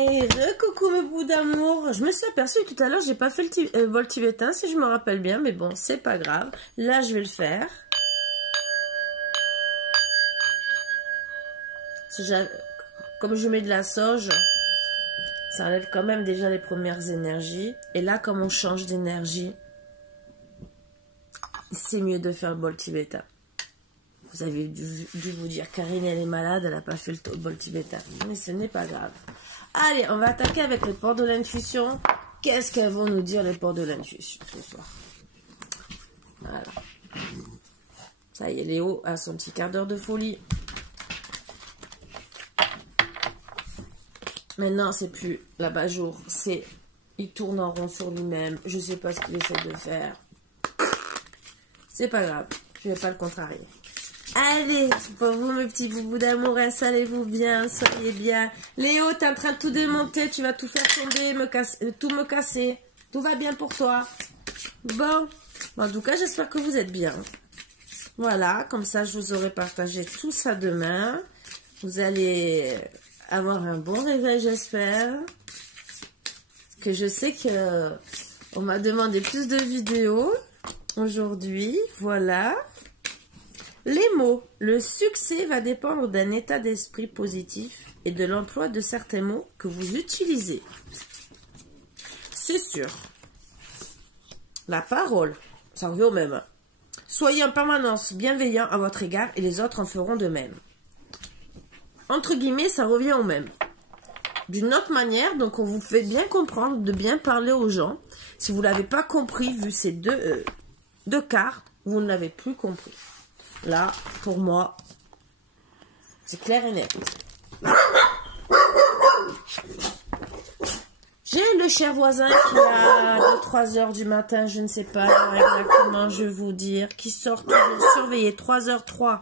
Et coucou mes bouts d'amour. Je me suis aperçue tout à l'heure, j'ai pas fait le bol tibétain si je me rappelle bien, mais bon, c'est pas grave. Là, je vais le faire. Comme je mets de la sauge, ça enlève quand même déjà les premières énergies. Et là, comme on change d'énergie, c'est mieux de faire le bol tibétain. Vous avez dû vous dire, Karine, elle est malade, elle n'a pas fait le bol tibétain. Mais ce n'est pas grave. Allez, on va attaquer avec les portes de l'intuition. Qu'est-ce qu'elles vont nous dire, les portes de l'intuition, ce soir? Voilà. Ça y est, Léo a son petit quart d'heure de folie. Maintenant, c'est plus l'abat-jour. C'est, il tourne en rond sur lui-même. Je ne sais pas ce qu'il essaie de faire. C'est pas grave. Je ne vais pas le contrarier. Allez, pour vous mes petits boubous d'amour, installez-vous bien, soyez bien. Léo, t'es en train de tout démonter, tu vas tout faire tomber, tout me casser. Tout va bien pour toi. Bon, en tout cas, j'espère que vous êtes bien. Voilà, comme ça, je vous aurai partagé tout ça demain. Vous allez avoir un bon réveil, j'espère. Parce que je sais que on m'a demandé plus de vidéos aujourd'hui. Voilà. Les mots. Le succès va dépendre d'un état d'esprit positif et de l'emploi de certains mots que vous utilisez. C'est sûr. La parole, ça revient au même. Soyez en permanence bienveillant à votre égard et les autres en feront de même. Entre guillemets, ça revient au même. D'une autre manière, donc on vous fait bien comprendre, de bien parler aux gens. Si vous ne l'avez pas compris, vu ces deux cartes, vous ne l'avez plus compris. Là, pour moi, c'est clair et net. J'ai le cher voisin qui a 2-3 heures du matin, je ne sais pas exactement, je vais vous dire, qui sort toujours surveiller 3h03.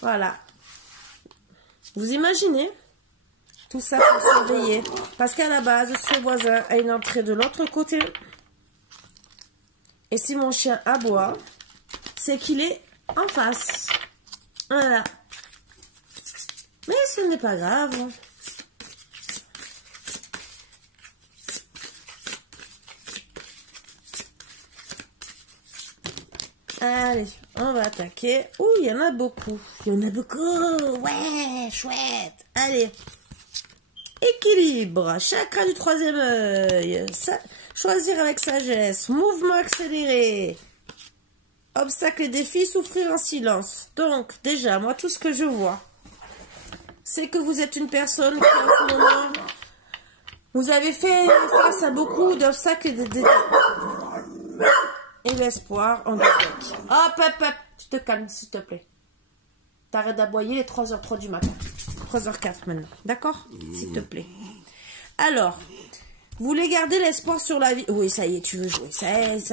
Voilà. Vous imaginez? Tout ça pour surveiller. Parce qu'à la base, ce voisin a une entrée de l'autre côté. Et si mon chien aboie, c'est qu'il est en face. Voilà. Mais ce n'est pas grave. Allez, on va attaquer. Ouh, il y en a beaucoup. Il y en a beaucoup. Ouais, chouette. Allez. Équilibre. Chakra du troisième œil. Choisir avec sagesse. Mouvement accéléré. Obstacles et défis, souffrir en silence. Donc, déjà, moi, tout ce que je vois, c'est que vous êtes une personne qui, en ce moment, vous avez fait face à beaucoup d'obstacles et l'espoir en débloque. Hop, hop, hop, tu te calmes, s'il te plaît. T'arrêtes d'aboyer les 3h03 du matin. 3h04 maintenant, d'accord? S'il te plaît. Alors, vous voulez garder l'espoir sur la vie. Oui, ça y est, tu veux jouer. Ça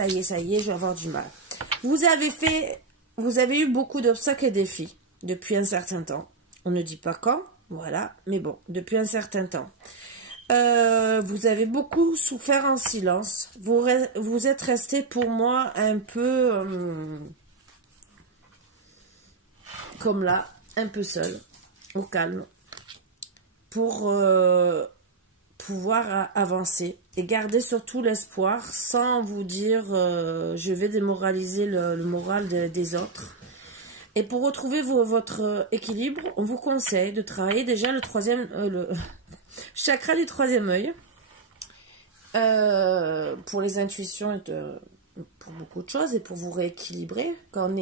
y est, je vais avoir du mal. Vous avez eu beaucoup d'obstacles et défis depuis un certain temps. On ne dit pas quand, voilà, mais bon, depuis un certain temps. Vous avez beaucoup souffert en silence. Vous êtes resté pour moi un peu comme là, un peu seul, au calme, pour pouvoir avancer et garder surtout l'espoir sans vous dire je vais démoraliser le moral des autres. Et pour retrouver votre équilibre, on vous conseille de travailler déjà le chakra du troisième œil pour les intuitions et pour beaucoup de choses et pour vous rééquilibrer. Quand on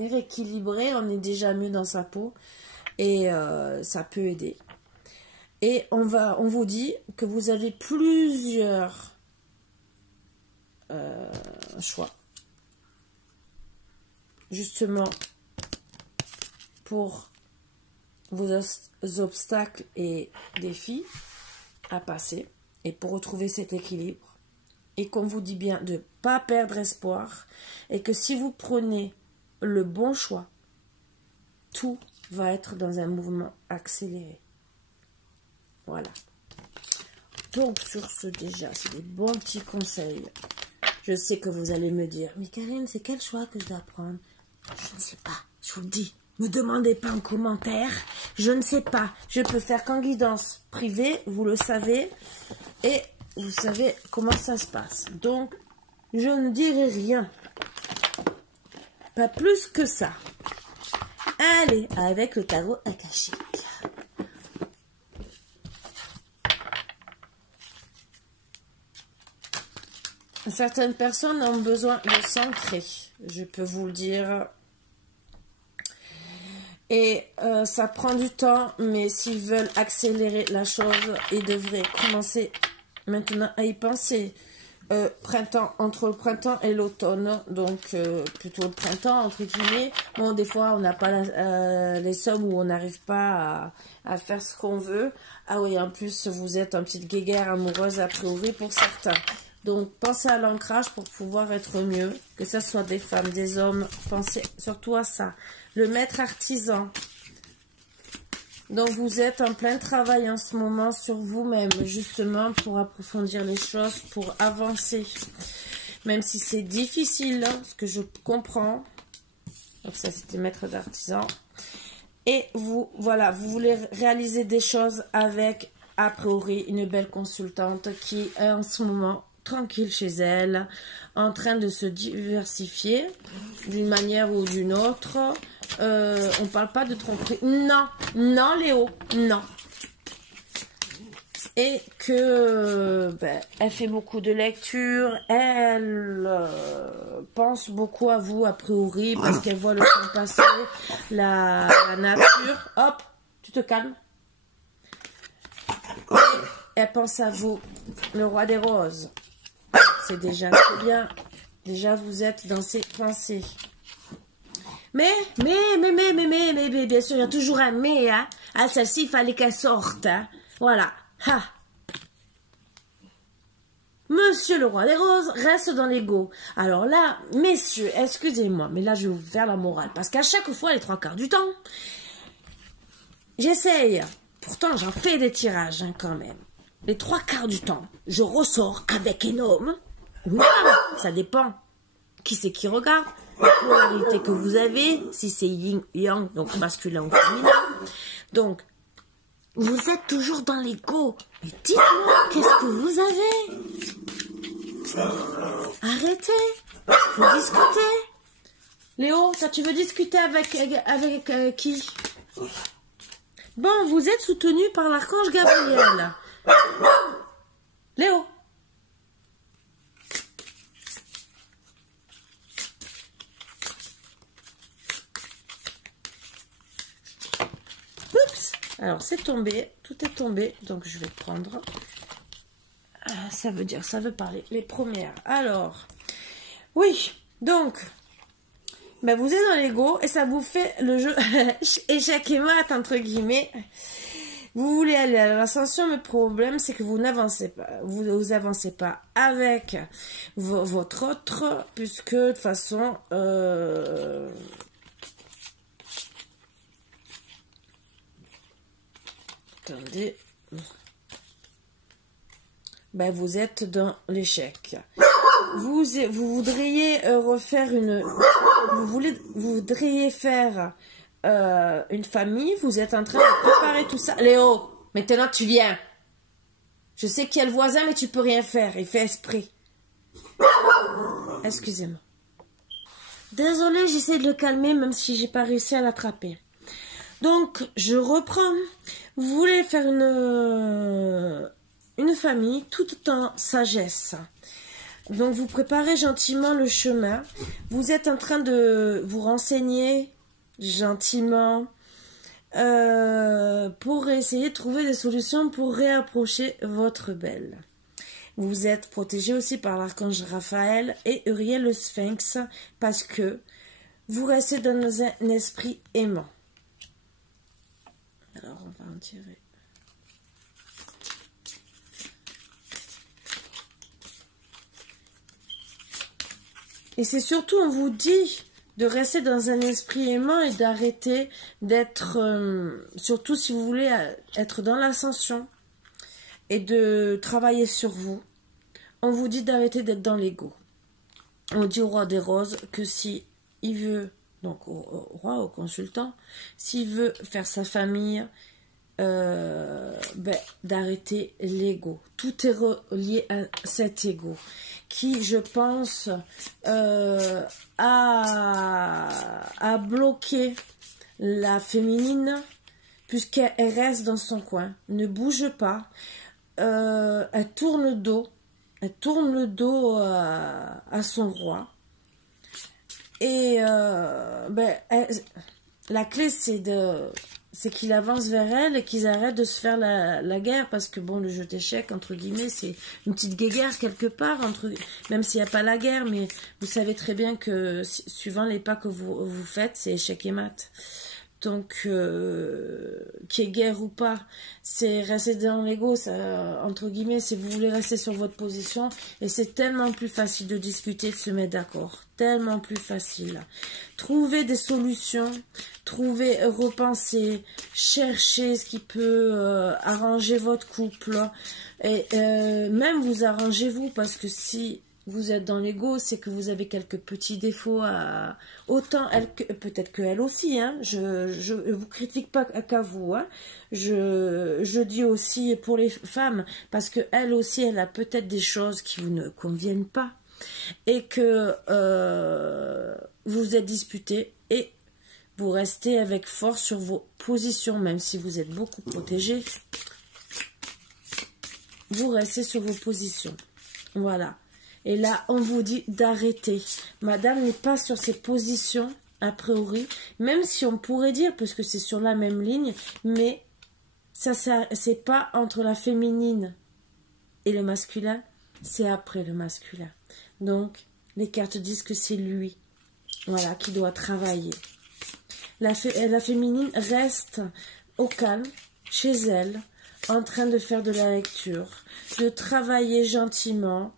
est rééquilibré, on est déjà mieux dans sa peau et ça peut aider. Et on vous dit que vous avez plusieurs choix. Justement, pour vos obstacles et défis à passer. Et pour retrouver cet équilibre. Et qu'on vous dit bien de ne pas perdre espoir. Et que si vous prenez le bon choix, tout va être dans un mouvement accéléré. Voilà. Donc, sur ce, déjà, c'est des bons petits conseils. Je sais que vous allez me dire, mais Karine, c'est quel choix que je dois prendre? Je ne sais pas, je vous le dis. Me demandez pas en commentaire. Je ne sais pas. Je peux faire qu'en guidance privée, vous le savez. Et vous savez comment ça se passe. Donc, je ne dirai rien. Pas plus que ça. Allez, avec le tarot akashique. Certaines personnes ont besoin de s'ancrer, je peux vous le dire. Et ça prend du temps, mais s'ils veulent accélérer la chose, ils devraient commencer maintenant à y penser. Entre le printemps et l'automne, donc plutôt le printemps, entre guillemets. Bon, des fois, on n'a pas les sommes où on n'arrive pas à faire ce qu'on veut. Ah oui, en plus, vous êtes une petite guéguerre amoureuse, a priori, pour certains. Donc, pensez à l'ancrage pour pouvoir être mieux, que ce soit des femmes, des hommes, pensez surtout à ça. Le maître artisan. Donc, vous êtes en plein travail en ce moment sur vous-même, justement, pour approfondir les choses, pour avancer. Même si c'est difficile, ce que je comprends. Donc, ça, c'était maître d'artisan. Et vous, voilà, vous voulez réaliser des choses avec, a priori, une belle consultante qui est en ce moment tranquille chez elle, en train de se diversifier d'une manière ou d'une autre. On parle pas de tromperie. Non, non Léo, non. Et que elle fait beaucoup de lectures, elle pense beaucoup à vous a priori parce qu'elle voit le temps passer, la nature. Hop, tu te calmes. Et elle pense à vous, le roi des roses. C'est déjà très bien. Déjà, vous êtes dans ses pensées. Mais, bien sûr, il y a toujours un mais, hein. Ah, celle-ci, il fallait qu'elle sorte, hein. Voilà. Ha. Monsieur le roi des roses reste dans l'ego. Alors là, messieurs, excusez-moi, mais là, je vais vous faire la morale. Parce qu'à chaque fois, les 3/4 du temps, j'essaye. Pourtant, j'en fais des tirages, hein, quand même. Les 3/4 du temps, je ressors avec un homme. Oui, ça dépend. Qui c'est qui regarde? La polarité que vous avez, si c'est yin, yang, donc masculin ou féminin. Donc, vous êtes toujours dans l'ego. Mais dites-moi, qu'est-ce que vous avez? Arrêtez. Faut discuter. Léo, ça tu veux discuter avec qui? Bon, vous êtes soutenu par l'archange Gabriel. Léo. Oups. Alors, c'est tombé. Tout est tombé. Donc, je vais prendre. Ça veut parler. Les premières. Alors, oui. Donc, vous êtes dans l'ego et ça vous fait le jeu échec et mat, entre guillemets. Vous voulez aller à l'ascension, mais le problème, c'est que vous n'avancez pas. Vous avancez pas avec votre autre, puisque, de toute façon, attendez. Vous êtes dans l'échec. Vous voudriez refaire vous voudriez faire une famille, vous êtes en train de préparer tout ça. Léo, maintenant tu viens. Je sais qu'il y a le voisin, mais tu peux rien faire. Il fait esprit. Excusez-moi. Désolée, j'essaie de le calmer, même si j'ai pas réussi à l'attraper. Donc, je reprends. Vous voulez faire une famille tout en sagesse. Donc, vous préparez gentiment le chemin. Vous êtes en train de vous renseigner gentiment pour essayer de trouver des solutions pour réapprocher votre belle. Vous êtes protégé aussi par l'archange Raphaël et Uriel le Sphinx parce que vous restez dans un esprit aimant. Alors, on va en tirer. Et c'est surtout, on vous dit de rester dans un esprit aimant et d'arrêter d'être, surtout si vous voulez être dans l'ascension et de travailler sur vous. On vous dit d'arrêter d'être dans l'ego. On dit au roi des roses que si il veut donc au roi, au consultant, s'il veut faire sa famille, d'arrêter l'ego. Tout est relié à cet ego qui, je pense, a bloqué la féminine puisqu'elle reste dans son coin, ne bouge pas, elle tourne le dos à son roi. Et la clé, c'est qu'il avance vers elle et qu'ils arrêtent de se faire la guerre, parce que bon, le jeu d'échecs, entre guillemets, c'est une petite guéguerre quelque part, même s'il n'y a pas la guerre, mais vous savez très bien que suivant les pas que vous faites, c'est échec et mat. Donc, qu'il y ait guerre ou pas, c'est rester dans l'ego, entre guillemets, si vous voulez rester sur votre position, et c'est tellement plus facile de discuter, de se mettre d'accord, tellement plus facile. Trouvez des solutions, repenser, chercher ce qui peut arranger votre couple, et même vous arrangez-vous, parce que si vous êtes dans l'ego, c'est que vous avez quelques petits défauts autant elle que peut-être qu'elle aussi, hein. Je vous critique pas qu'à vous, hein. Je dis aussi pour les femmes, parce que elle aussi, elle a peut-être des choses qui vous ne conviennent pas et que vous êtes disputés et vous restez avec force sur vos positions, même si vous êtes beaucoup protégés. Vous restez sur vos positions. Voilà. Et là, on vous dit d'arrêter. Madame n'est pas sur ses positions, a priori, même si on pourrait dire, parce que c'est sur la même ligne, mais ça c'est pas entre la féminine et le masculin, c'est après le masculin. Donc, les cartes disent que c'est lui, voilà, qui doit travailler. La féminine reste au calme, chez elle, en train de faire de la lecture, de travailler gentiment,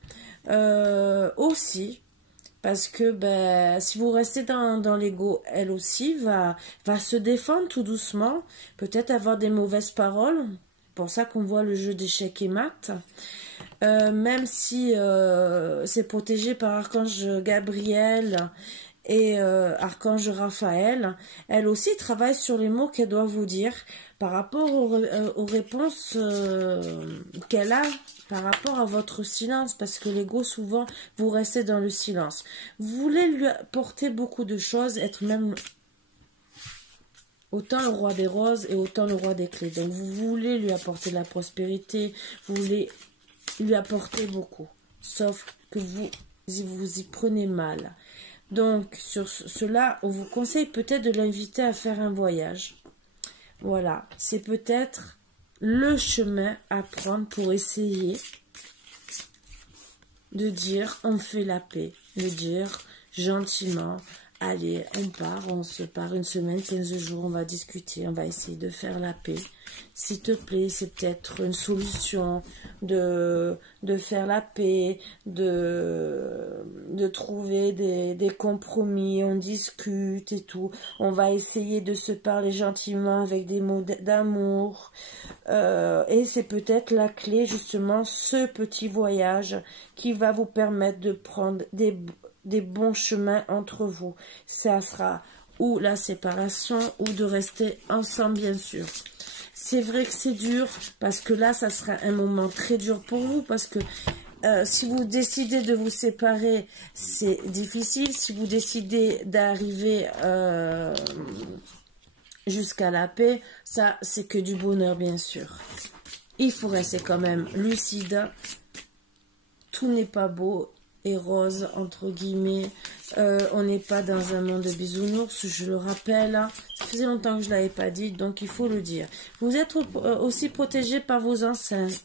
aussi, parce que si vous restez dans l'ego, elle aussi va se défendre tout doucement, peut-être avoir des mauvaises paroles. C'est pour ça qu'on voit le jeu d'échecs et maths, même si c'est protégé par Archange Gabriel et Archange Raphaël. Elle aussi travaille sur les mots qu'elle doit vous dire par rapport aux réponses qu'elle a par rapport à votre silence, parce que l'ego, souvent, vous restez dans le silence. Vous voulez lui apporter beaucoup de choses, être même autant le roi des roses et autant le roi des clés. Donc, vous voulez lui apporter de la prospérité, vous voulez lui apporter beaucoup, sauf que vous y prenez mal. Donc, sur cela, on vous conseille peut-être de l'inviter à faire un voyage. Voilà, c'est peut-être le chemin à prendre pour essayer de dire on fait la paix, de dire gentiment, allez, on se part une semaine, 15 jours, on va discuter, on va essayer de faire la paix. S'il te plaît, c'est peut-être une solution de faire la paix, de trouver des compromis, on discute et tout. On va essayer de se parler gentiment avec des mots d'amour. Et c'est peut-être la clé, justement, ce petit voyage qui va vous permettre de prendre des bons chemins entre vous. Ça sera ou la séparation ou de rester ensemble, bien sûr. C'est vrai que c'est dur, parce que là, ça sera un moment très dur pour vous, parce que si vous décidez de vous séparer, c'est difficile. Si vous décidez d'arriver jusqu'à la paix, ça, c'est que du bonheur, bien sûr. Il faut rester quand même lucide. Tout n'est pas beau et rose, entre guillemets. On n'est pas dans un monde de bisounours, je le rappelle. Ça faisait longtemps que je ne l'avais pas dit, donc il faut le dire. Vous êtes aussi protégé par vos ancêtres.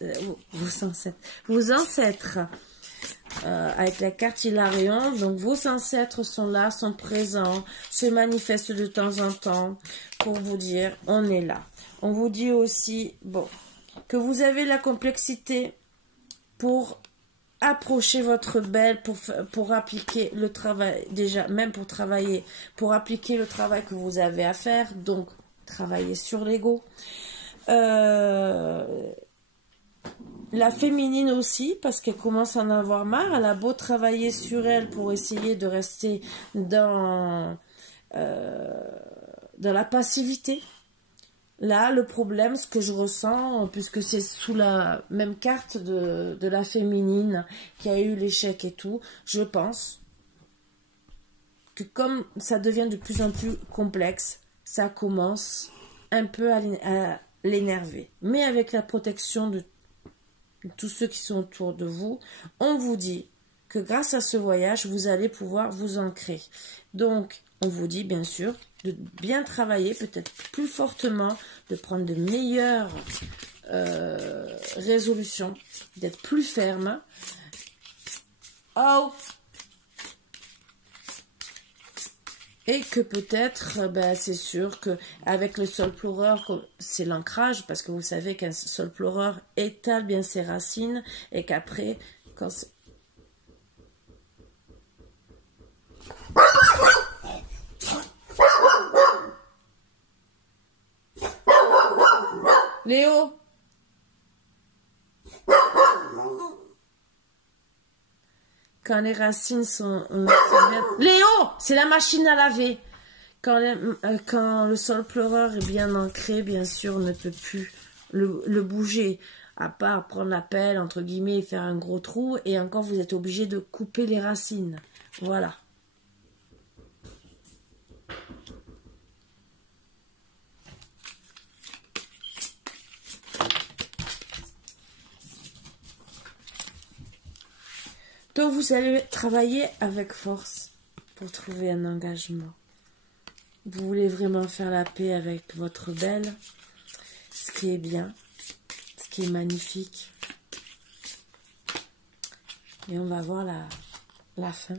Avec la carte Hilarion, donc vos ancêtres sont là, sont présents, se manifestent de temps en temps pour vous dire on est là. On vous dit aussi, bon, que vous avez la complexité pour approcher votre belle, pour appliquer le travail, déjà, même pour travailler, pour appliquer le travail que vous avez à faire, donc travailler sur l'ego. La féminine aussi, parce qu'elle commence à en avoir marre, elle a beau travailler sur elle pour essayer de rester dans dans la passivité. Là, le problème, ce que je ressens, puisque c'est sous la même carte de la féminine qui a eu l'échec et tout, je pense que comme ça devient de plus en plus complexe, ça commence un peu à l'énerver. Mais avec la protection de tous ceux qui sont autour de vous, on vous dit que grâce à ce voyage, vous allez pouvoir vous ancrer. Donc, on vous dit bien sûr de bien travailler, peut-être plus fortement, de prendre de meilleures résolutions, d'être plus ferme. Oh! Et que peut-être, ben, c'est sûr qu'avec le sol pleureur, c'est l'ancrage, parce que vous savez qu'un sol pleureur étale bien ses racines, et qu'après, quand Léo! Quand les racines sont... Léo! C'est la machine à laver. Quand le sol pleureur est bien ancré, bien sûr, on ne peut plus le bouger. À part prendre la pelle, entre guillemets, et faire un gros trou. Et encore, vous êtes obligé de couper les racines. Voilà. Donc, vous allez travailler avec force pour trouver un engagement. Vous voulez vraiment faire la paix avec votre belle, ce qui est bien, ce qui est magnifique. Et on va voir la fin.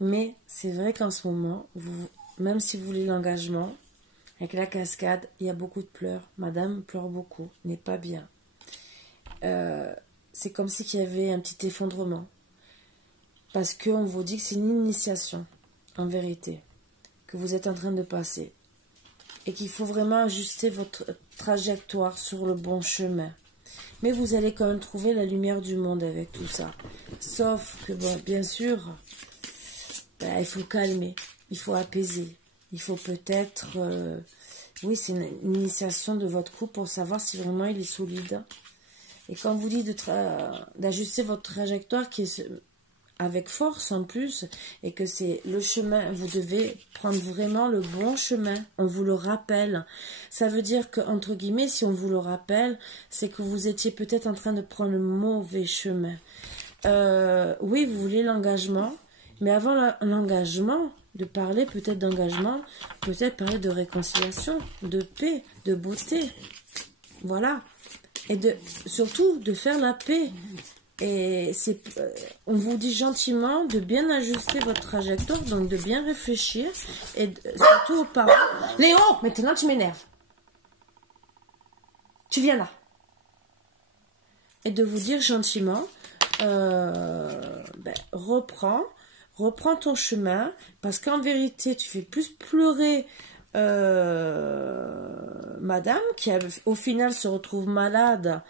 Mais c'est vrai qu'en ce moment, même si vous voulez l'engagement, avec la cascade, il y a beaucoup de pleurs. Madame pleure beaucoup, n'est pas bien. C'est comme si il y avait un petit effondrement. Parce qu'on vous dit que c'est une initiation, en vérité, que vous êtes en train de passer. Et qu'il faut vraiment ajuster votre trajectoire sur le bon chemin. Mais vous allez quand même trouver la lumière du monde avec tout ça. Sauf que, bon, bien sûr, il faut calmer, il faut apaiser. Il faut peut-être... oui, c'est une initiation de votre couple pour savoir si vraiment il est solide. Et quand vous dites d'ajuster votre trajectoire qui est avec force en plus, et que c'est le chemin, vous devez prendre vraiment le bon chemin, on vous le rappelle. Ça veut dire que, entre guillemets, si on vous le rappelle, c'est que vous étiez peut-être en train de prendre le mauvais chemin. Oui, vous voulez l'engagement, mais avant l'engagement, de parler peut-être d'engagement, peut-être parler de réconciliation, de paix, de beauté. Voilà. Et surtout de faire la paix. Et on vous dit gentiment de bien ajuster votre trajectoire, donc de bien réfléchir, et surtout aux parents. Léo, maintenant tu m'énerves. Tu viens là. Et de vous dire gentiment, reprends ton chemin, parce qu'en vérité, tu fais plus pleurer madame qui au final se retrouve malade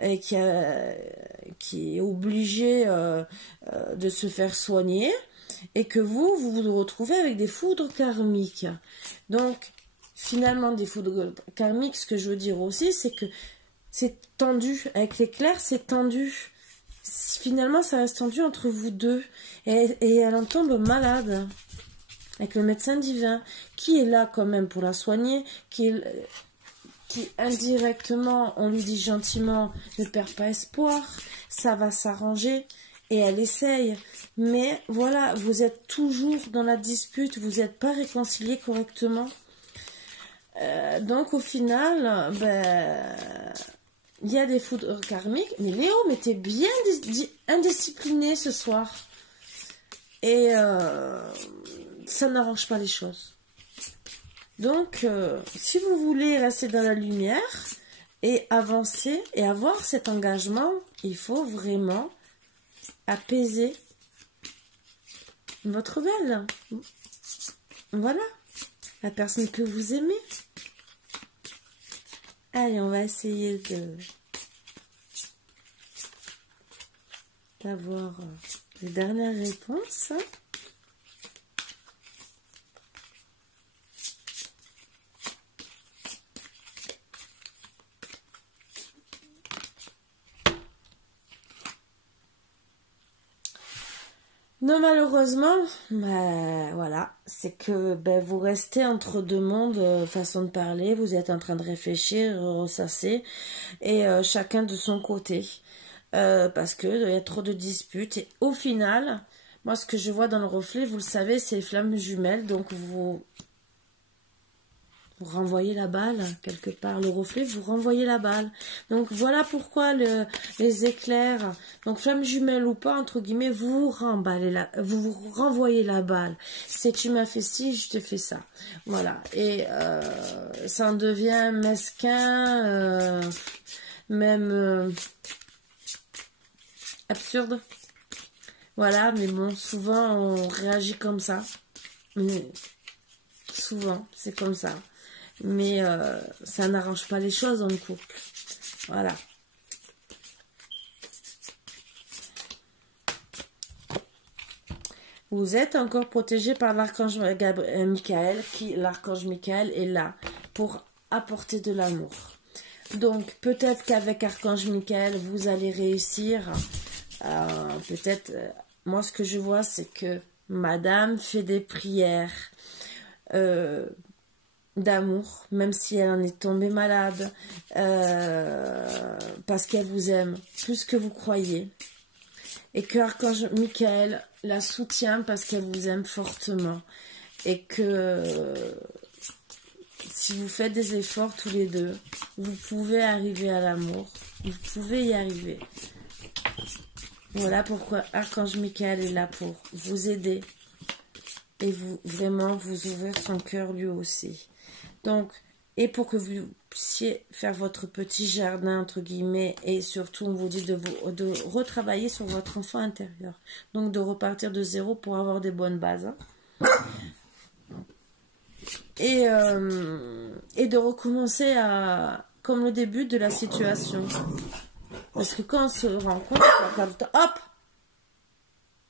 et qui est obligée de se faire soigner, et que vous vous retrouvez avec des foudres karmiques. Donc finalement, des foudres karmiques, ce que je veux dire aussi, c'est que c'est tendu avec l'éclair, c'est tendu. Finalement, ça reste tendu entre vous deux, et elle en tombe malade. Avec le médecin divin, qui est là quand même pour la soigner, qui indirectement, on lui dit gentiment, ne perds pas espoir, ça va s'arranger, et elle essaye. Mais voilà, vous êtes toujours dans la dispute, vous n'êtes pas réconciliés correctement. Donc au final, il y a des foudres karmiques, mais Léo, mais t'es bien indiscipliné ce soir. Et ça n'arrange pas les choses. Donc, si vous voulez rester dans la lumière et avancer et avoir cet engagement, il faut vraiment apaiser votre belle. Voilà, la personne que vous aimez. Allez, on va essayer d'avoir les dernières réponses. Non, malheureusement, bah, voilà, c'est que ben, vous restez entre deux mondes, façon de parler, vous êtes en train de réfléchir, ressasser, et chacun de son côté, parce que il y a trop de disputes, et au final, moi ce que je vois dans le reflet, vous le savez, c'est les flammes jumelles, donc vous renvoyez la balle, quelque part, le reflet, vous renvoyez la balle. Donc voilà pourquoi les éclairs, donc flamme jumelle ou pas, entre guillemets, vous vous renvoyez la balle. Si tu m'as fait ci, je te fais ça. Voilà. Et ça en devient mesquin, même absurde. Voilà, mais bon, souvent on réagit comme ça. Mais souvent, c'est comme ça. Mais ça n'arrange pas les choses dans le couple. Voilà. Vous êtes encore protégé par l'archange Michael, l'archange Michael est là pour apporter de l'amour. Donc, peut-être qu'avec archange Michael, vous allez réussir. Peut-être, moi, ce que je vois, c'est que madame fait des prières d'amour, même si elle en est tombée malade, parce qu'elle vous aime plus que vous croyez, et que archange Michael la soutient parce qu'elle vous aime fortement, et que si vous faites des efforts tous les deux, vous pouvez arriver à l'amour, vous pouvez y arriver. Voilà pourquoi archange Michael est là pour vous aider et vraiment vous ouvrir son cœur lui aussi. Donc, et pour que vous puissiez faire votre petit jardin, entre guillemets, et surtout, on vous dit de retravailler sur votre enfant intérieur. Donc, de repartir de zéro pour avoir des bonnes bases. Hein. Et de recommencer comme le début de la situation. Parce que quand on se rencontre, hop,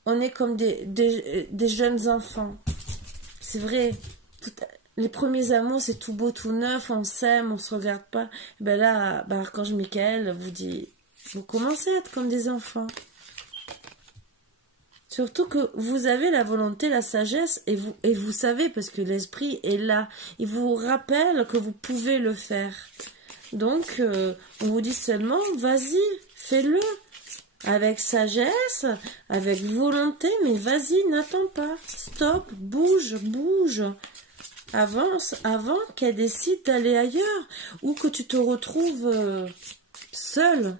on est comme des jeunes enfants. C'est vrai. Les premiers amours, c'est tout beau, tout neuf, on s'aime, on se regarde pas. Et ben là, archange Michael vous dit, vous commencez à être comme des enfants. Surtout que vous avez la volonté, la sagesse, et vous savez, parce que l'esprit est là. Il vous rappelle que vous pouvez le faire. Donc, on vous dit seulement, vas-y, fais-le. Avec sagesse, avec volonté, mais vas-y, n'attends pas. Stop, bouge, bouge. Avance avant qu'elle décide d'aller ailleurs ou que tu te retrouves seule.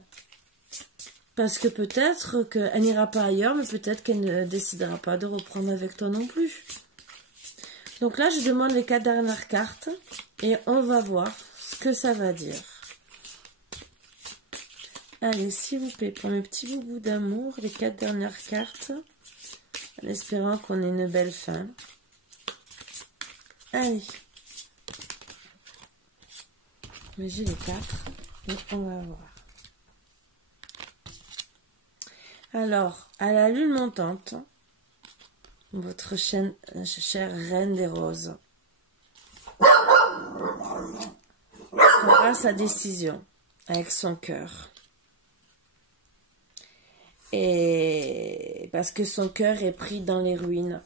Parce que peut-être qu'elle n'ira pas ailleurs, mais peut-être qu'elle ne décidera pas de reprendre avec toi non plus. Donc là, je demande les 4 dernières cartes et on va voir ce que ça va dire. Allez, s'il vous plaît, pour mes petits boubous d'amour, les 4 dernières cartes, en espérant qu'on ait une belle fin. Allez. Mais j'ai les 4. Donc on va voir. Alors, à la lune montante, votre chère reine des roses prendra sa décision avec son cœur. Et parce que son cœur est pris dans les ruines.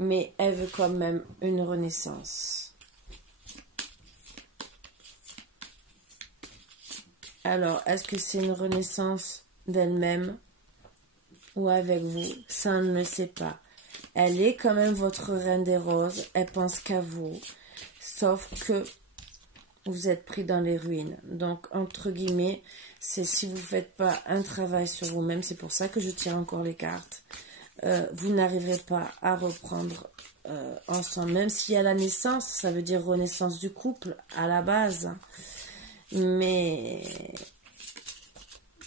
Mais elle veut quand même une renaissance. Alors, est-ce que c'est une renaissance d'elle-même ou avec vous? Ça, on ne le sait pas. Elle est quand même votre reine des roses. Elle pense qu'à vous. Sauf que vous êtes pris dans les ruines. Donc, entre guillemets, c'est si vous ne faites pas un travail sur vous-même. C'est pour ça que je tire encore les cartes. Vous n'arriverez pas à reprendre ensemble. Même s'il y a la naissance, ça veut dire renaissance du couple à la base. Mais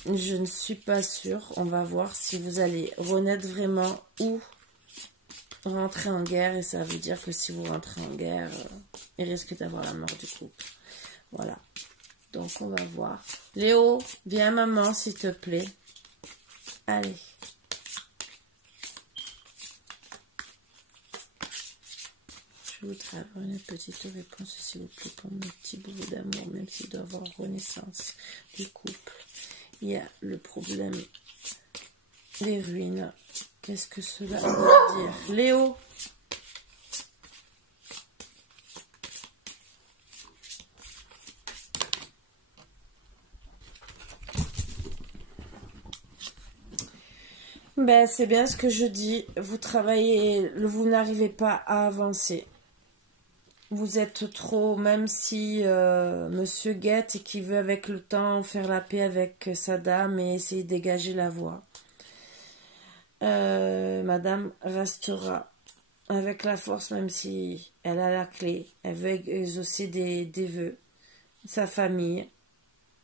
je ne suis pas sûre. On va voir si vous allez renaître vraiment ou rentrer en guerre. Et ça veut dire que si vous rentrez en guerre, il risque d'avoir la mort du couple. Voilà. Donc on va voir. Léo, viens maman s'il te plaît. Allez. Je voudrais avoir une petite réponse, s'il vous plaît, pour mes petits bouts d'amour, même s'il doit y avoir renaissance du couple. Il y a le problème Les ruines. Qu'est-ce que cela veut dire? Léo. Ben, c'est bien ce que je dis. Vous travaillez, vous n'arrivez pas à avancer. Vous êtes trop, même si monsieur guette et qui veut avec le temps faire la paix avec sa dame et essayer de dégager la voie. Madame restera avec la force, même si elle a la clé. Elle veut exaucer des vœux, sa famille,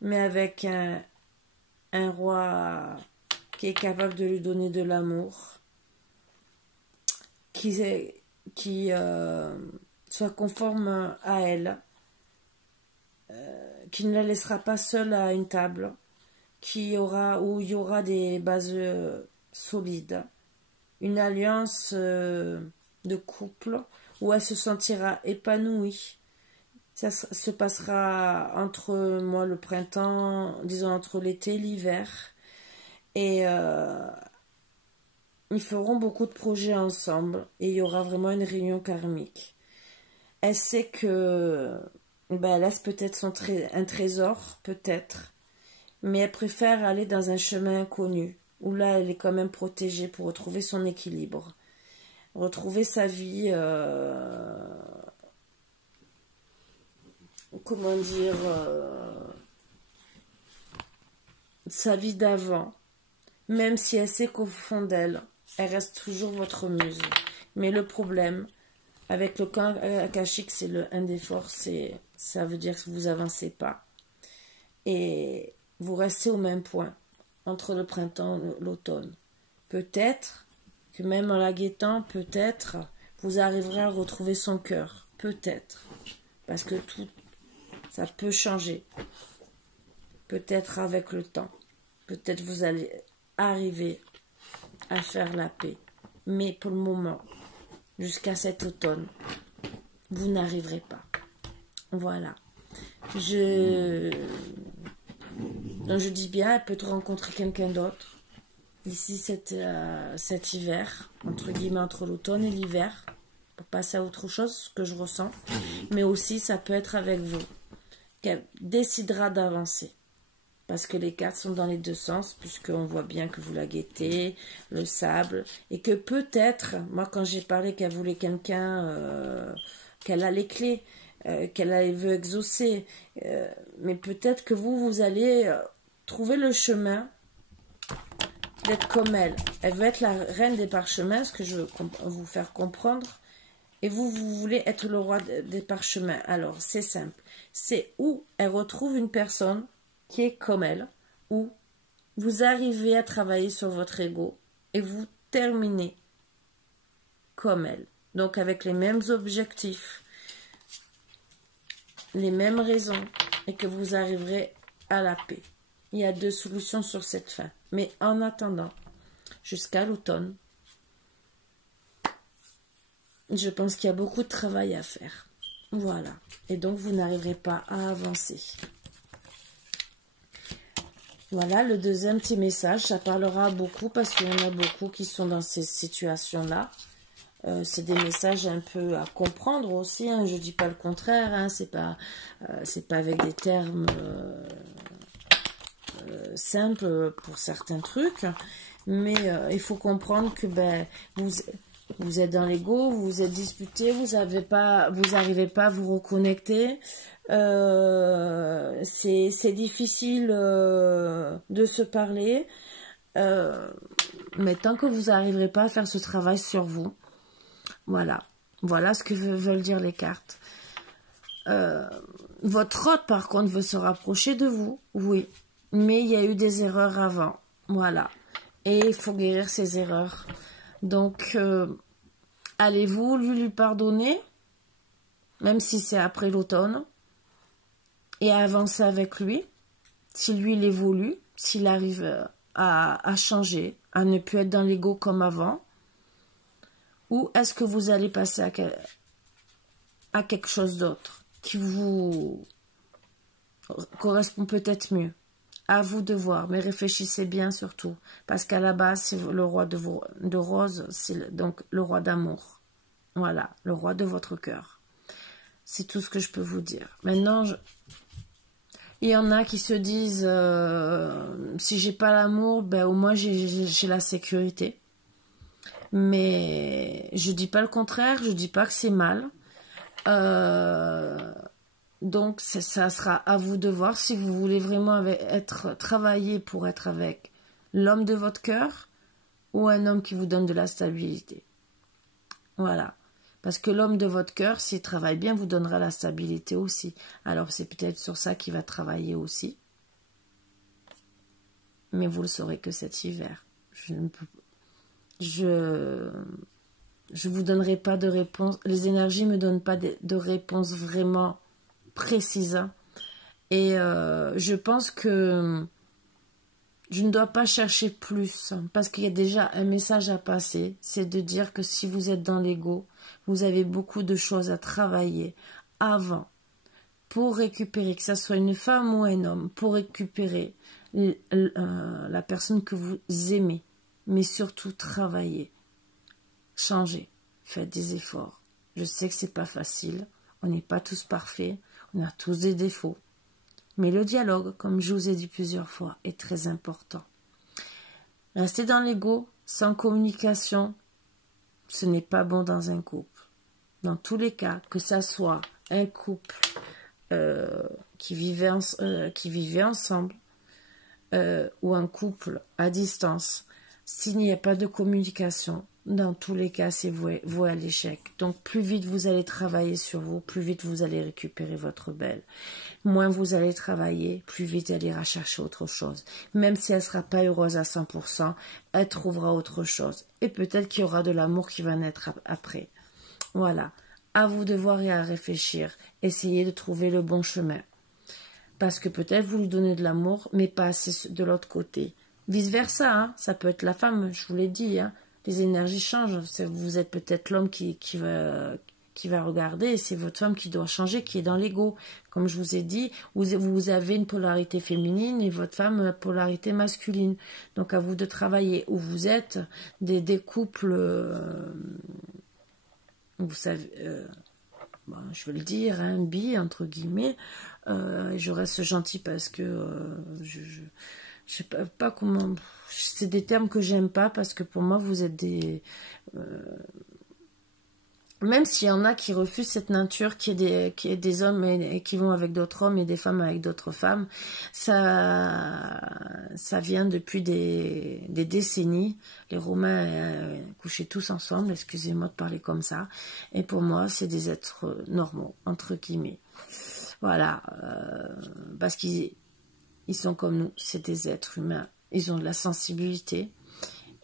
mais avec un roi qui est capable de lui donner de l'amour, qui soit conforme à elle, qui ne la laissera pas seule à une table, où il y aura des bases solides, une alliance de couple où elle se sentira épanouie. Ça se passera entre moi le printemps, disons entre l'été et l'hiver, et ils feront beaucoup de projets ensemble et il y aura vraiment une réunion karmique. Elle sait que elle laisse peut-être un trésor, peut-être, mais elle préfère aller dans un chemin inconnu, où là elle est quand même protégée pour retrouver son équilibre, retrouver sa vie, comment dire, sa vie d'avant, même si elle sait qu'au fond d'elle, elle reste toujours votre muse. Mais le problème, avec le camp akashique, c'est le 1 des forces, ça veut dire que vous avancez pas. Et vous restez au même point, entre le printemps et l'automne. Peut-être que même en la guettant, peut-être, vous arriverez à retrouver son cœur. Peut-être. Parce que tout, ça peut changer. Peut-être avec le temps. Peut-être vous allez arriver à faire la paix. Mais pour le moment, jusqu'à cet automne, vous n'arriverez pas. Voilà. Je dis bien, elle peut rencontrer quelqu'un d'autre d'ici cet hiver, entre guillemets, entre l'automne et l'hiver, pour passer à autre chose, ce que je ressens. Mais aussi, ça peut être avec vous, qu'elle décidera d'avancer. Parce que les cartes sont dans les deux sens, puisqu'on voit bien que vous la guettez, le sable, et que peut-être, moi quand j'ai parlé qu'elle voulait quelqu'un, qu'elle a les clés, qu'elle veut exaucer, mais peut-être que vous allez trouver le chemin d'être comme elle. Elle veut être la reine des parchemins, ce que je veux vous faire comprendre, et vous voulez être le roi des parchemins. Alors, c'est simple. C'est où elle retrouve une personne qui est comme elle, où vous arrivez à travailler sur votre ego et vous terminez comme elle. Donc avec les mêmes objectifs, les mêmes raisons, et que vous arriverez à la paix. Il y a 2 solutions sur cette fin. Mais en attendant, jusqu'à l'automne, je pense qu'il y a beaucoup de travail à faire. Voilà. Et donc vous n'arriverez pas à avancer. Voilà, le deuxième petit message, ça parlera beaucoup parce qu'il y en a beaucoup qui sont dans ces situations-là. C'est des messages un peu à comprendre aussi, hein, je dis pas le contraire, hein, c'est pas avec des termes simples pour certains trucs, mais il faut comprendre que vous êtes dans l'ego, vous vous êtes disputé, vous n'arrivez pas à vous reconnecter. C'est difficile de se parler, mais tant que vous n'arriverez pas à faire ce travail sur vous, voilà ce que veulent dire les cartes. Votre hôte par contre veut se rapprocher de vous, oui, mais il y a eu des erreurs avant, voilà, et il faut guérir ces erreurs. Donc allez-vous lui pardonner, même si c'est après l'automne, et avancer avec lui, si lui il évolue, s'il arrive à changer, à ne plus être dans l'ego comme avant, ou est-ce que vous allez passer à quelque chose d'autre qui vous correspond peut-être mieux? À vous de voir, mais réfléchissez bien surtout. Parce qu'à la base, c'est le roi de rose, c'est donc le roi d'amour. Voilà, le roi de votre cœur. C'est tout ce que je peux vous dire. Maintenant, il y en a qui se disent, si j'ai pas l'amour, ben au moins j'ai la sécurité. Mais je dis pas le contraire, je dis pas que c'est mal. Donc ça sera à vous de voir si vous voulez vraiment travailler pour être avec l'homme de votre cœur ou un homme qui vous donne de la stabilité. Voilà. Parce que l'homme de votre cœur, s'il travaille bien, vous donnera la stabilité aussi. Alors c'est peut-être sur ça qu'il va travailler aussi. Mais vous le saurez que cet hiver. Je vous donnerai pas de réponse. Les énergies me donnent pas de réponse vraiment précise. Et je pense que je ne dois pas chercher plus. Parce qu'il y a déjà un message à passer. C'est de dire que si vous êtes dans l'ego, vous avez beaucoup de choses à travailler avant. Pour récupérer, que ce soit une femme ou un homme, pour récupérer la personne que vous aimez. Mais surtout, travaillez. Changez. Faites des efforts. Je sais que c'est pas facile. On n'est pas tous parfaits. On a tous des défauts. Mais le dialogue, comme je vous ai dit plusieurs fois, est très important. Rester dans l'ego, sans communication, ce n'est pas bon dans un couple. Dans tous les cas, que ça soit un couple qui vivait ensemble ou un couple à distance, s'il n'y a pas de communication, dans tous les cas, c'est voué à l'échec. Donc, plus vite vous allez travailler sur vous, plus vite vous allez récupérer votre belle. Moins vous allez travailler, plus vite elle ira chercher autre chose. Même si elle ne sera pas heureuse à 100%, elle trouvera autre chose. Et peut-être qu'il y aura de l'amour qui va naître après. Voilà. À vous de voir et à réfléchir. Essayez de trouver le bon chemin. Parce que peut-être vous lui donnez de l'amour, mais pas assez de l'autre côté. Vice versa, hein, ça peut être la femme, je vous l'ai dit, hein, les énergies changent. Vous êtes peut-être l'homme qui va regarder, et c'est votre femme qui doit changer, qui est dans l'ego. Comme je vous ai dit, vous avez une polarité féminine et votre femme une polarité masculine. Donc à vous de travailler. Où vous êtes des couples, vous savez, bon, je vais le dire, hein, bi entre guillemets. Je reste gentille parce que je sais pas comment. C'est des termes que j'aime pas parce que pour moi vous êtes des. Même s'il y en a qui refusent cette nature, qui est des hommes et qui vont avec d'autres hommes et des femmes avec d'autres femmes, ça vient depuis des décennies. Les Romains couchaient tous ensemble, excusez-moi de parler comme ça. Et pour moi, c'est des êtres normaux, entre guillemets. Voilà, parce qu'ils sont comme nous, c'est des êtres humains. Ils ont de la sensibilité.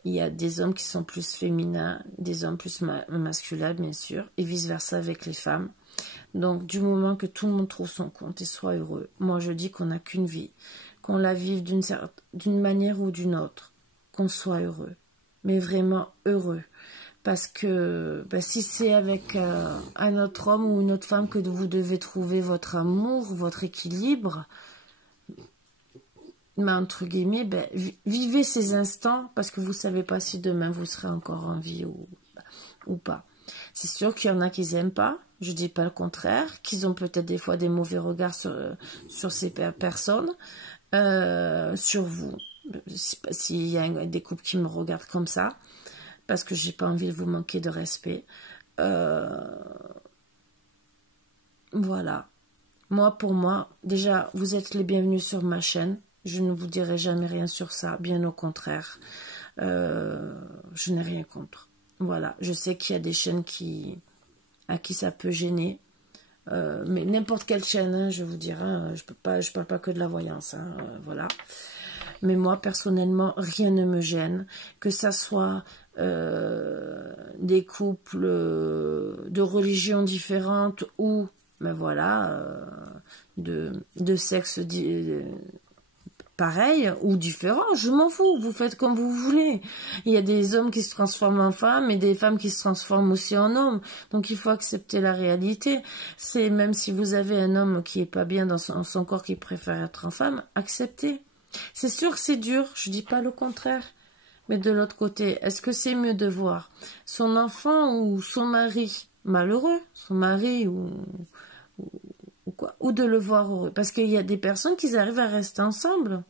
Il y a des hommes qui sont plus féminins, des hommes plus masculins, bien sûr, et vice-versa avec les femmes. Donc, du moment que tout le monde trouve son compte et soit heureux, moi je dis qu'on n'a qu'une vie, qu'on la vive d'une manière ou d'une autre, qu'on soit heureux, mais vraiment heureux. Parce que si c'est avec un autre homme ou une autre femme que vous devez trouver votre amour, votre équilibre, mais entre guillemets, vivez ces instants parce que vous ne savez pas si demain vous serez encore en vie ou pas. C'est sûr qu'il y en a qui n'aiment pas, je ne dis pas le contraire, qu'ils ont peut-être des fois des mauvais regards sur ces personnes, sur vous. S'il y a des couples qui me regardent comme ça, parce que je n'ai pas envie de vous manquer de respect. Voilà. Pour moi, déjà, vous êtes les bienvenus sur ma chaîne. Je ne vous dirai jamais rien sur ça, bien au contraire. Je n'ai rien contre. Voilà, je sais qu'il y a des chaînes à qui ça peut gêner. Mais n'importe quelle chaîne, hein, je vous dirai, hein, je parle pas que de la voyance. Hein, voilà. Mais moi, personnellement, rien ne me gêne. Que ça soit des couples de religions différentes ou, de sexe pareil ou différent, je m'en fous, vous faites comme vous voulez. Il y a des hommes qui se transforment en femmes et des femmes qui se transforment aussi en hommes. Donc il faut accepter la réalité. C'est même si vous avez un homme qui est pas bien dans son corps, qui préfère être en femme, acceptez. C'est sûr que c'est dur, je dis pas le contraire. Mais de l'autre côté, est-ce que c'est mieux de voir son enfant ou son mari malheureux, son mari ou quoi, ou de le voir heureux? Parce qu'il y a des personnes qui arrivent à rester ensemble.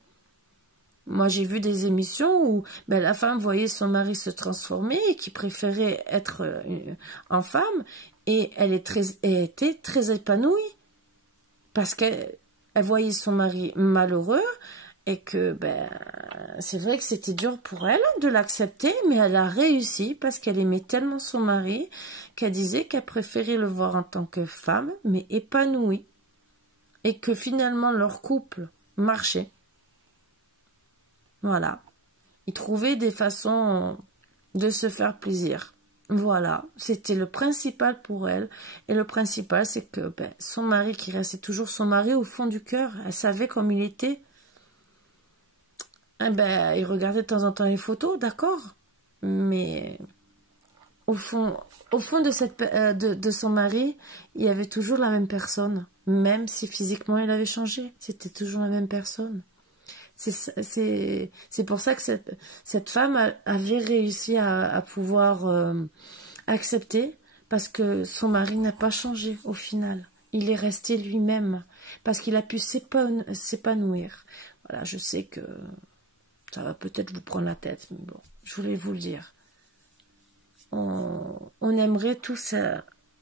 Moi, j'ai vu des émissions où ben, la femme voyait son mari se transformer et qui préférait être en femme et elle était très épanouie parce qu'elle voyait son mari malheureux et que ben, c'est vrai que c'était dur pour elle de l'accepter, mais elle a réussi parce qu'elle aimait tellement son mari qu'elle disait qu'elle préférait le voir en tant que femme, mais épanoui et que finalement leur couple marchait. Voilà. Ils trouvaient des façons de se faire plaisir. Voilà. C'était le principal pour elle. Et le principal, c'est que ben, son mari, qui restait toujours son mari au fond du cœur, elle savait comme il était. Eh ben, il regardait de temps en temps les photos, d'accord. Mais au fond de son mari, il y avait toujours la même personne. Même si physiquement il avait changé. C'était toujours la même personne. C'est pour ça que cette femme avait réussi à pouvoir accepter, parce que son mari n'a pas changé au final. Il est resté lui-même, parce qu'il a pu s'épanouir. Voilà, je sais que ça va peut-être vous prendre la tête, mais bon, je voulais vous le dire. On aimerait tous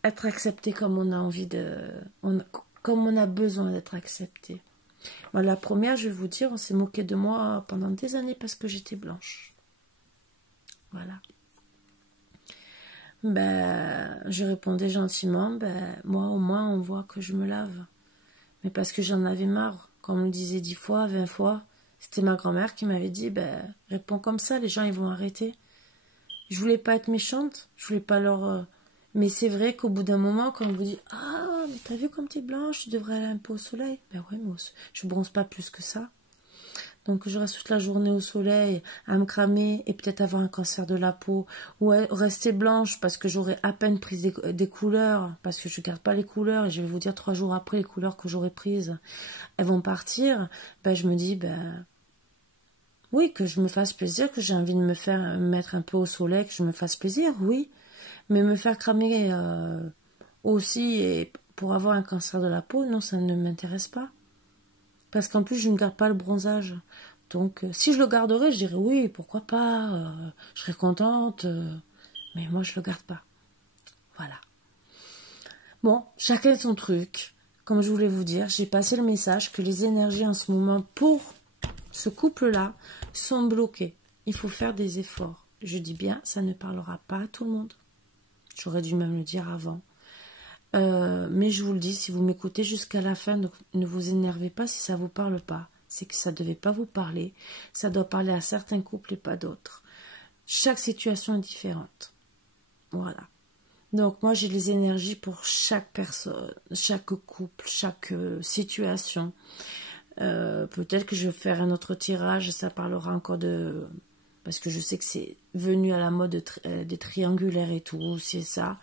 être acceptés comme on a envie comme on a besoin d'être acceptés. Bon, la première, je vais vous dire, on s'est moqué de moi pendant des années parce que j'étais blanche. Voilà. Ben, je répondais gentiment, ben, moi au moins on voit que je me lave. Mais parce que j'en avais marre, comme on me disait 10 fois, 20 fois. C'était ma grand-mère qui m'avait dit, ben, réponds comme ça, les gens ils vont arrêter. Je voulais pas être méchante, je voulais pas leur... Mais c'est vrai qu'au bout d'un moment, quand on vous dit, ah, mais t'as vu comme t'es blanche, tu devrais aller un peu au soleil. Ben ouais, mais je bronze pas plus que ça. Donc je reste toute la journée au soleil à me cramer et peut-être avoir un cancer de la peau, ou rester blanche parce que j'aurais à peine pris des couleurs, parce que je garde pas les couleurs et je vais vous dire 3 jours après les couleurs que j'aurais prises, elles vont partir. Ben je me dis, ben oui, que je me fasse plaisir, que j'ai envie de me mettre un peu au soleil, que je me fasse plaisir, oui, mais me faire cramer aussi et pour avoir un cancer de la peau, non, ça ne m'intéresse pas. Parce qu'en plus, je ne garde pas le bronzage. Donc, si je le garderais, je dirais oui, pourquoi pas, je serais contente. Mais moi, je le garde pas. Voilà. Bon, chacun son truc. Comme je voulais vous dire, j'ai passé le message que les énergies en ce moment pour ce couple-là sont bloquées. Il faut faire des efforts. Je dis bien, ça ne parlera pas à tout le monde. J'aurais dû même le dire avant. Mais je vous le dis, si vous m'écoutez jusqu'à la fin, donc ne vous énervez pas si ça ne vous parle pas. C'est que ça ne devait pas vous parler. Ça doit parler à certains couples et pas d'autres. Chaque situation est différente. Voilà. Donc moi, j'ai les énergies pour chaque personne, chaque couple, chaque situation. Peut-être que je vais faire un autre tirage. Ça parlera encore de... Parce que je sais que c'est venu à la mode des triangulaires et tout. C'est ça.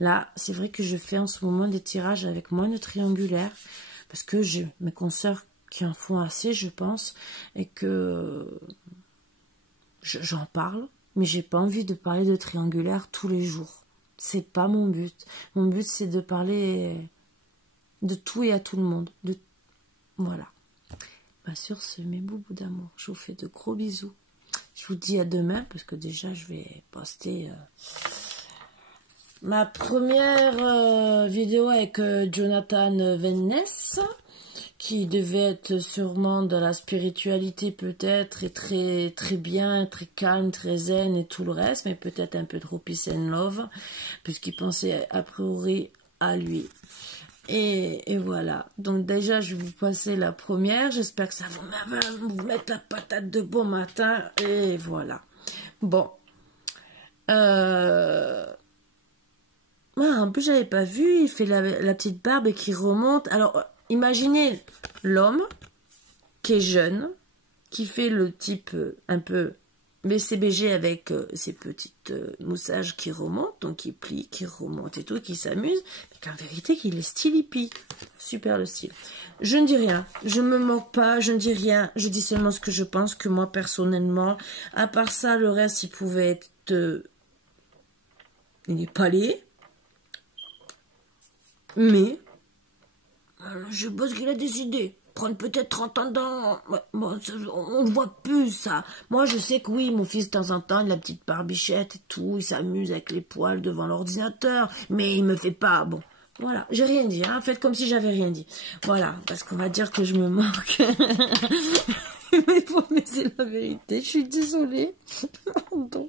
Là, c'est vrai que je fais en ce moment des tirages avec moins de triangulaires parce que j'ai mes consoeurs qui en font assez, je pense, et que j'en parle, mais j'ai pas envie de parler de triangulaires tous les jours. C'est pas mon but. Mon but, c'est de parler de tout et à tout le monde. Voilà. Bah, sur ce, mes boubous d'amour, je vous fais de gros bisous. Je vous dis à demain parce que déjà, je vais poster... ma première vidéo avec Jonathan Venness, qui devait être sûrement dans la spiritualité peut-être, et très, très bien, très calme, très zen et tout le reste, mais peut-être un peu trop peace and love, puisqu'il pensait a priori à lui. Et voilà, donc déjà je vais vous passer la première, j'espère que ça va vous mettre la patate de bon matin, et voilà. Bon. En plus, j'avais pas vu, il fait la petite barbe et qui remonte. Alors, imaginez l'homme qui est jeune, qui fait le type un peu BCBG avec ses petites moussages qui remontent, donc qui plient, qui remontent et tout, qui s'amusent, mais qu'en vérité, qu'il est style hippie. Super le style. Je ne dis rien, je me moque pas, je ne dis rien, je dis seulement ce que je pense, que moi, personnellement, à part ça, le reste, il pouvait être... il n'est pas laid, mais je pense qu'il a décidé. Prendre peut-être 30 ans dans... Bon, ça, on ne voit plus ça. Moi, je sais que oui, mon fils, de temps en temps, il a la petite barbichette et tout. Il s'amuse avec les poils devant l'ordinateur. Mais il me fait pas... Bon, voilà. J'ai rien dit. Hein. Faites comme si j'avais rien dit. Voilà. Parce qu'on va dire que je me moque. mais c'est la vérité. Je suis désolée. Pardon.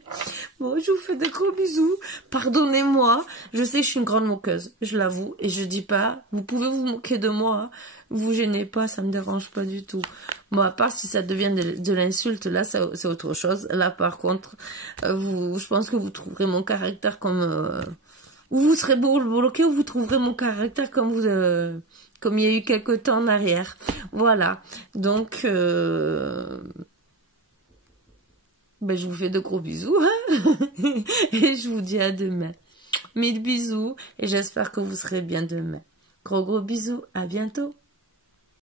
Bon, je vous fais de gros bisous. Pardonnez-moi. Je sais que je suis une grande moqueuse. Je l'avoue. Et je dis pas... Vous pouvez vous moquer de moi. Hein. Vous gênez pas, ça me dérange pas du tout. Bon, à part si ça devient de l'insulte, là, c'est autre chose. Là, par contre, je pense que vous trouverez mon caractère comme... ou vous serez bloqué, ou vous trouverez mon caractère comme comme il y a eu quelques temps en arrière. Voilà. Donc, ben, je vous fais de gros bisous. Hein. Et je vous dis à demain. 1000 bisous. Et j'espère que vous serez bien demain. Gros bisous. À bientôt.